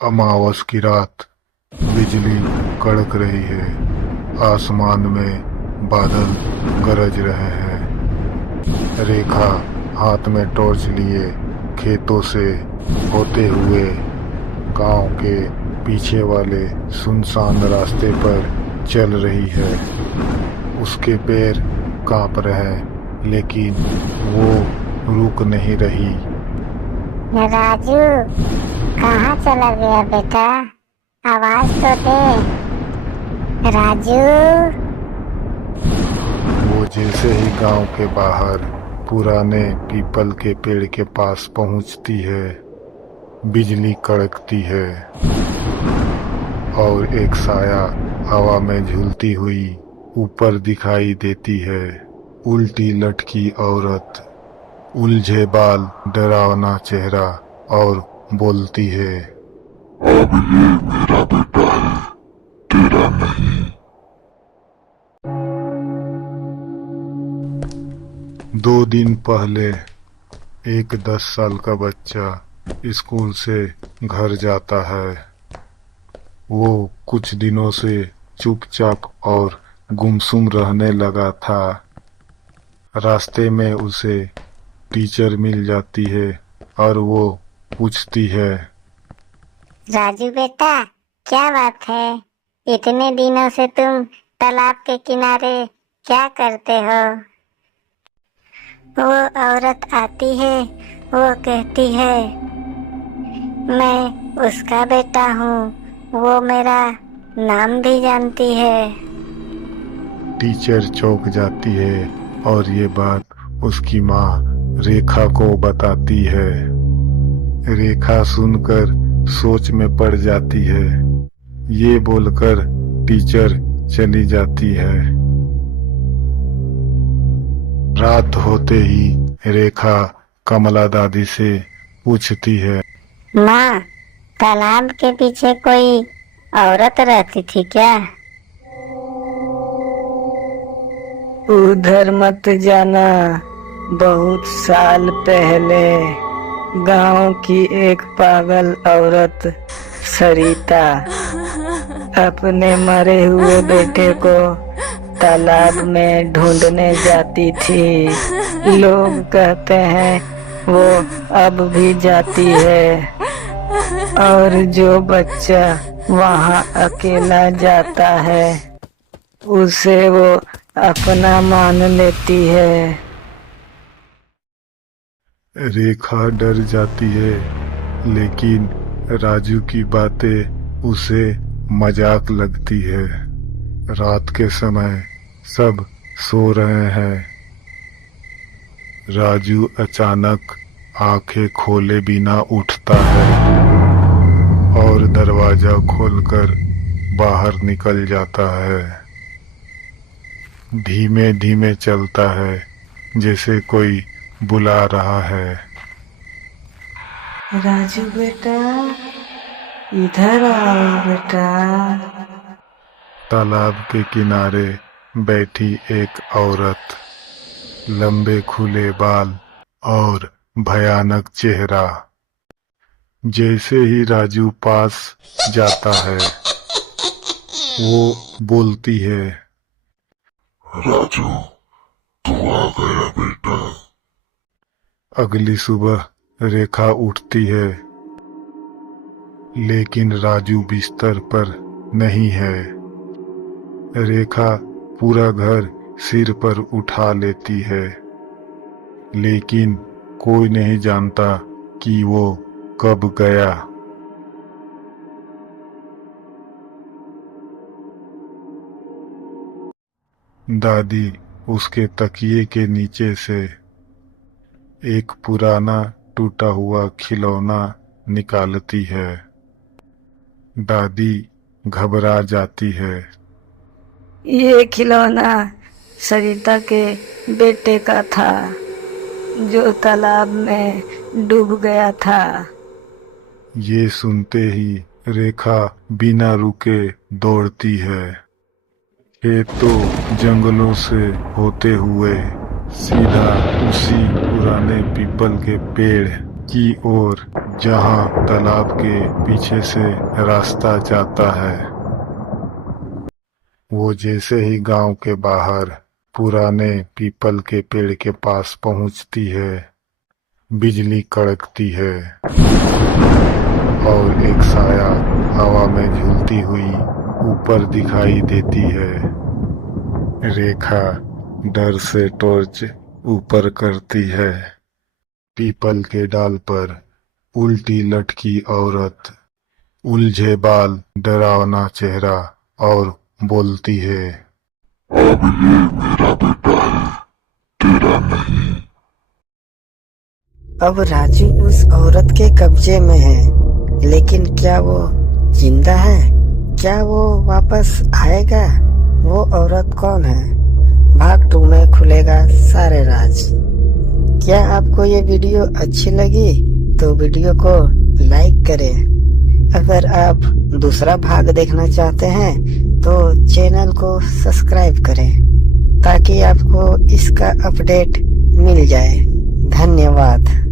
अमावस की रात बिजली कड़क रही है। आसमान में बादल गरज रहे हैं। रेखा हाथ में टॉर्च लिए खेतों से होते हुए गांव के पीछे वाले सुनसान रास्ते पर चल रही है। उसके पैर कांप रहे लेकिन वो रुक नहीं रही। राजू, कहाँ चला गया बेटा? आवाज तो दे राजू। वो जैसे ही गांव के बाहर पुराने पीपल के पेड़ के पास पहुंचती है, बिजली कड़कती है और एक साया हवा में झूलती हुई ऊपर दिखाई देती है। उल्टी लटकी औरत, उलझे बाल, डरावना चेहरा और बोलती है, अब ये मेरा बेटा है, तेरा नहीं। 2 दिन पहले एक 10 साल का बच्चा स्कूल से घर जाता है। वो कुछ दिनों से चुपचाप और गुमसुम रहने लगा था। रास्ते में उसे टीचर मिल जाती है और वो पूछती है, राजू बेटा, क्या बात है? इतने दिनों से तुम तालाब के किनारे क्या करते हो? वो औरत आती है, वो कहती है, मैं उसका बेटा हूँ, वो मेरा नाम भी जानती है। टीचर चौंक जाती है और ये बात उसकी माँ रेखा को बताती है। रेखा सुनकर सोच में पड़ जाती है। ये बोलकर टीचर चली जाती है। रात होते ही रेखा कमला दादी से पूछती है, माँ, तालाब के पीछे कोई औरत रहती थी क्या? उधर मत जाना। बहुत साल पहले गांव की एक पागल औरत सरिता अपने मरे हुए बेटे को तालाब में ढूंढने जाती थी। लोग कहते हैं वो अब भी जाती है और जो बच्चा वहां अकेला जाता है उसे वो अपना मान लेती है। रेखा डर जाती है लेकिन राजू की बातें उसे मजाक लगती है। रात के समय सब सो रहे हैं। राजू अचानक आंखें खोले बिना उठता है और दरवाजा खोलकर बाहर निकल जाता है। धीमे धीमे चलता है जैसे कोई बुला रहा है। राजू बेटा, इधर आओ बेटा। तालाब के किनारे बैठी एक औरत, लंबे खुले बाल और भयानक चेहरा। जैसे ही राजू पास जाता है वो बोलती है, राजू, तू आ गया बेटा। अगली सुबह रेखा उठती है लेकिन राजू बिस्तर पर नहीं है। रेखा पूरा घर सिर पर उठा लेती है लेकिन कोई नहीं जानता कि वो कब गया। दादी उसके तकिए के नीचे से एक पुराना टूटा हुआ खिलौना निकालती है। दादी घबरा जाती है। ये खिलौना सरिता के बेटे का था जो तालाब में डूब गया था। ये सुनते ही रेखा बिना रुके दौड़ती है। खेतों जंगलों से होते हुए सीधा उसी पुराने पीपल के पेड़ की ओर जहां तालाब के पीछे से रास्ता जाता है। वो जैसे ही गांव के बाहर पुराने पीपल के पेड़ के पास पहुंचती है, बिजली कड़कती है और एक साया हवा में झूलती हुई ऊपर दिखाई देती है। रेखा डर से टॉर्च ऊपर करती है। पीपल के डाल पर उल्टी लटकी औरत, उलझे बाल, डरावना चेहरा और बोलती है, अब ये मेरा बेटा है, तेरा नहीं। अब राजू उस औरत के कब्जे में है, लेकिन क्या वो जिंदा है? क्या वो वापस आएगा? वो औरत कौन है? भाग 2 में खुलेगा सारे राज। क्या आपको ये वीडियो अच्छी लगी तो वीडियो को लाइक करें। अगर आप दूसरा भाग देखना चाहते हैं तो चैनल को सब्सक्राइब करें ताकि आपको इसका अपडेट मिल जाए। धन्यवाद।